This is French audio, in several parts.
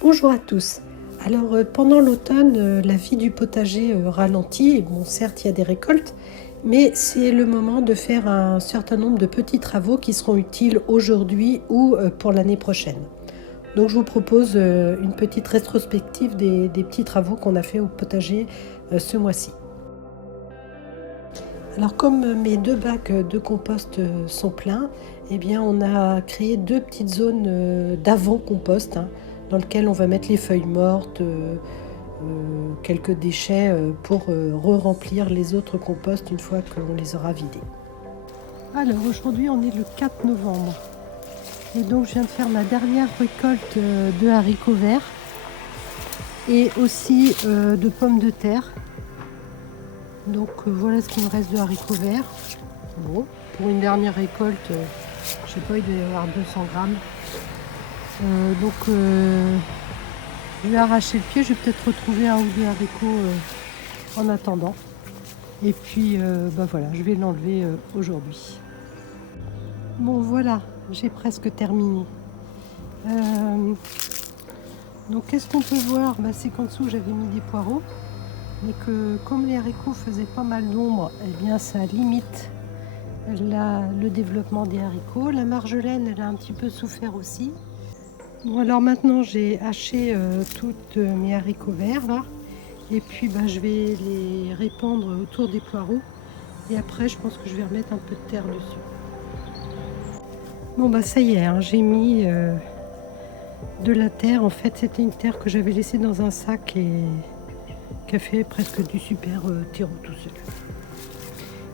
Bonjour à tous. Alors pendant l'automne, la vie du potager ralentit. Bon, certes, il y a des récoltes, mais c'est le moment de faire un certain nombre de petits travaux qui seront utiles aujourd'hui ou pour l'année prochaine. Donc je vous propose une petite rétrospective des petits travaux qu'on a fait au potager ce mois-ci. Alors comme mes 2 bacs de compost sont pleins, eh bien on a créé 2 petites zones d'avant-compost, dans lesquelles on va mettre les feuilles mortes, quelques déchets pour re-remplir les autres composts une fois qu'on les aura vidés. Alors aujourd'hui on est le 4 novembre et donc je viens de faire ma dernière récolte de haricots verts et aussi de pommes de terre. Donc voilà ce qu'il me reste de haricots verts. Bon, pour une dernière récolte, je sais pas, il doit y avoir 200 grammes. Je vais arracher le pied, je vais peut-être retrouver un ou deux haricots en attendant. Et puis voilà, je vais l'enlever aujourd'hui. Bon voilà, j'ai presque terminé. Donc qu'est-ce qu'on peut voir? C'est qu'en dessous j'avais mis des poireaux, mais que comme les haricots faisaient pas mal d'ombre, eh bien ça limite le développement des haricots. La marjolaine, elle a un petit peu souffert aussi. Bon, alors maintenant j'ai haché toutes mes haricots verts là, et puis je vais les répandre autour des poireaux, et après je pense que je vais remettre un peu de terre dessus. Bon ça y est, j'ai mis de la terre. En fait c'était une terre que j'avais laissée dans un sac et qui a fait presque du super terreau tout seul.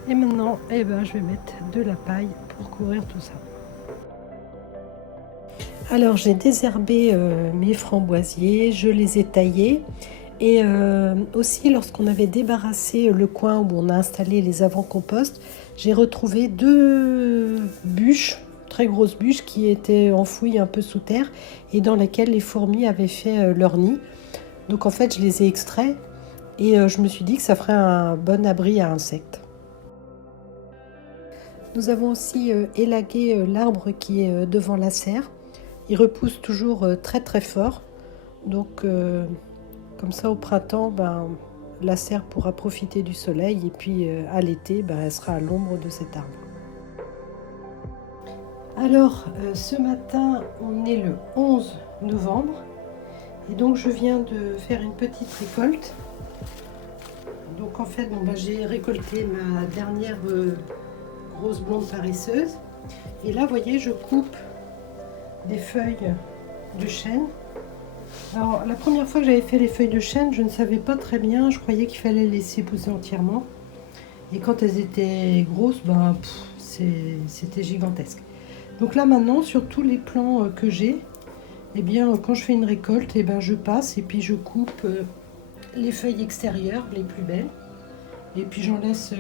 Et maintenant je vais mettre de la paille pour couvrir tout ça. Alors j'ai désherbé mes framboisiers, je les ai taillés et aussi lorsqu'on avait débarrassé le coin où on a installé les avant-compost, j'ai retrouvé 2 bûches, très grosses bûches qui étaient enfouies un peu sous terre et dans lesquelles les fourmis avaient fait leur nid. Donc en fait je les ai extraits et je me suis dit que ça ferait un bon abri à insectes. Nous avons aussi élagué l'arbre qui est devant la serre. Il repousse toujours très très fort, donc comme ça au printemps, la serre pourra profiter du soleil et puis à l'été, elle sera à l'ombre de cet arbre. Alors ce matin, on est le 11 novembre et donc je viens de faire une petite récolte. Donc en fait, j'ai récolté ma dernière rose blonde paresseuse et là, vous voyez, je coupe des feuilles de chêne. Alors la première fois que j'avais fait les feuilles de chêne, je ne savais pas très bien, je croyais qu'il fallait les laisser pousser entièrement. Et quand elles étaient grosses, c'était gigantesque. Donc là maintenant, sur tous les plants que j'ai, quand je fais une récolte, je passe et puis je coupe les feuilles extérieures, les plus belles. Et puis j'en laisse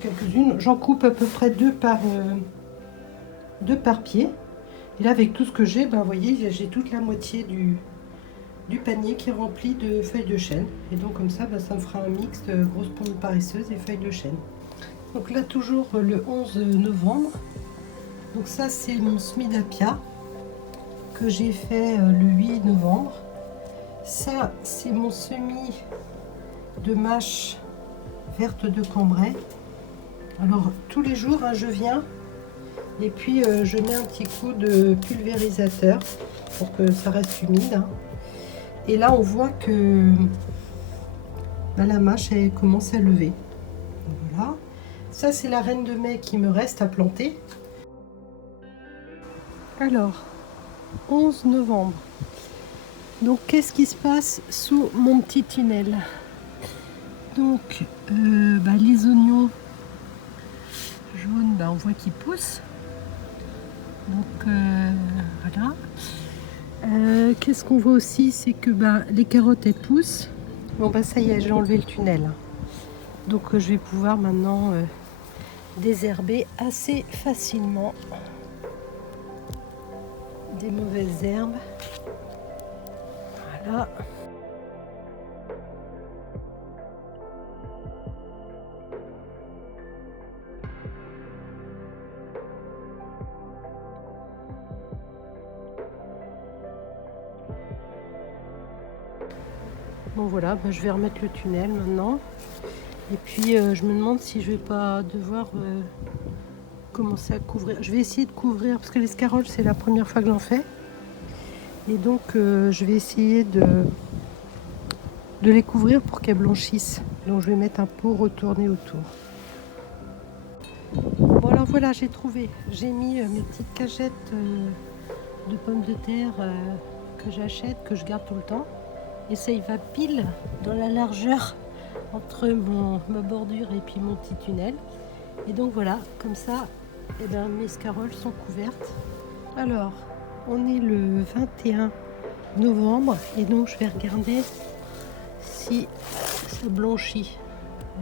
quelques-unes. J'en coupe à peu près deux par pied. Et là, avec tout ce que j'ai, vous voyez, j'ai toute la moitié du panier qui est rempli de feuilles de chêne. Et donc comme ça, ça me fera un mix de grosses pommes paresseuses et feuilles de chêne. Donc là, toujours le 11 novembre. Donc ça, c'est mon Smidapia que j'ai fait le 8 novembre. Ça, c'est mon semis de mâche verte de Cambrai. Alors, tous les jours, je viens et puis je mets un petit coup de pulvérisateur pour que ça reste humide. Et là, on voit que la mâche, elle commence à lever. Voilà. Ça, c'est la reine de mai qui me reste à planter. Alors, 11 novembre. Donc, qu'est-ce qui se passe sous mon petit tunnel? Donc, les oignons jaunes, on voit qu'ils poussent. Donc, voilà. Qu'est-ce qu'on voit aussi, c'est que les carottes, elles poussent. Bon, ça y est, j'ai enlevé le tunnel. Donc, je vais pouvoir maintenant désherber assez facilement des mauvaises herbes. Voilà. Bon voilà, je vais remettre le tunnel maintenant. Et puis je me demande si je vais pas devoir commencer à couvrir. Je vais essayer de couvrir parce que l'escarole c'est la première fois que j'en fais. Et donc je vais essayer de les couvrir pour qu'elles blanchissent. Donc je vais mettre un pot retourné autour. Bon alors voilà, j'ai trouvé. J'ai mis mes petites cagettes de pommes de terre que j'achète, que je garde tout le temps. Et ça y va pile dans la largeur entre ma bordure et puis mon petit tunnel. Et donc voilà, comme ça, eh ben, mes scaroles sont couvertes. Alors, on est le 21 novembre et donc je vais regarder si ça blanchit.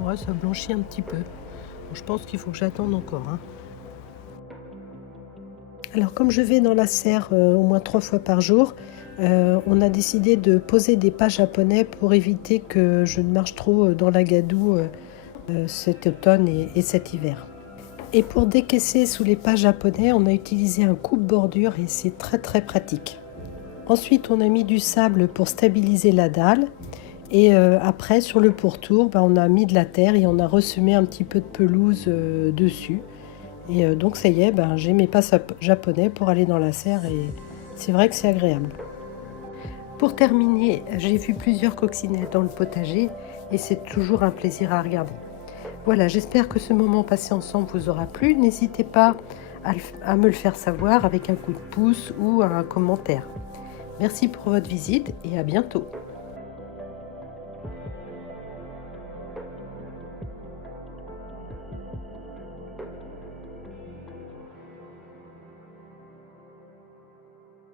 Ouais, ça blanchit un petit peu. Bon, je pense qu'il faut que j'attende encore. Hein. Alors, comme je vais dans la serre au moins 3 fois par jour, on a décidé de poser des pas japonais pour éviter que je ne marche trop dans la gadoue cet automne et cet hiver. Et pour décaisser sous les pas japonais, on a utilisé un coupe-bordure et c'est très très pratique. Ensuite, on a mis du sable pour stabiliser la dalle. Et après, sur le pourtour, on a mis de la terre et on a ressemé un petit peu de pelouse dessus. Et donc ça y est, j'ai mes pas japonais pour aller dans la serre et c'est vrai que c'est agréable. Pour terminer, j'ai vu plusieurs coccinettes dans le potager et c'est toujours un plaisir à regarder. Voilà, j'espère que ce moment passé ensemble vous aura plu. N'hésitez pas à me le faire savoir avec un coup de pouce ou un commentaire. Merci pour votre visite et à bientôt.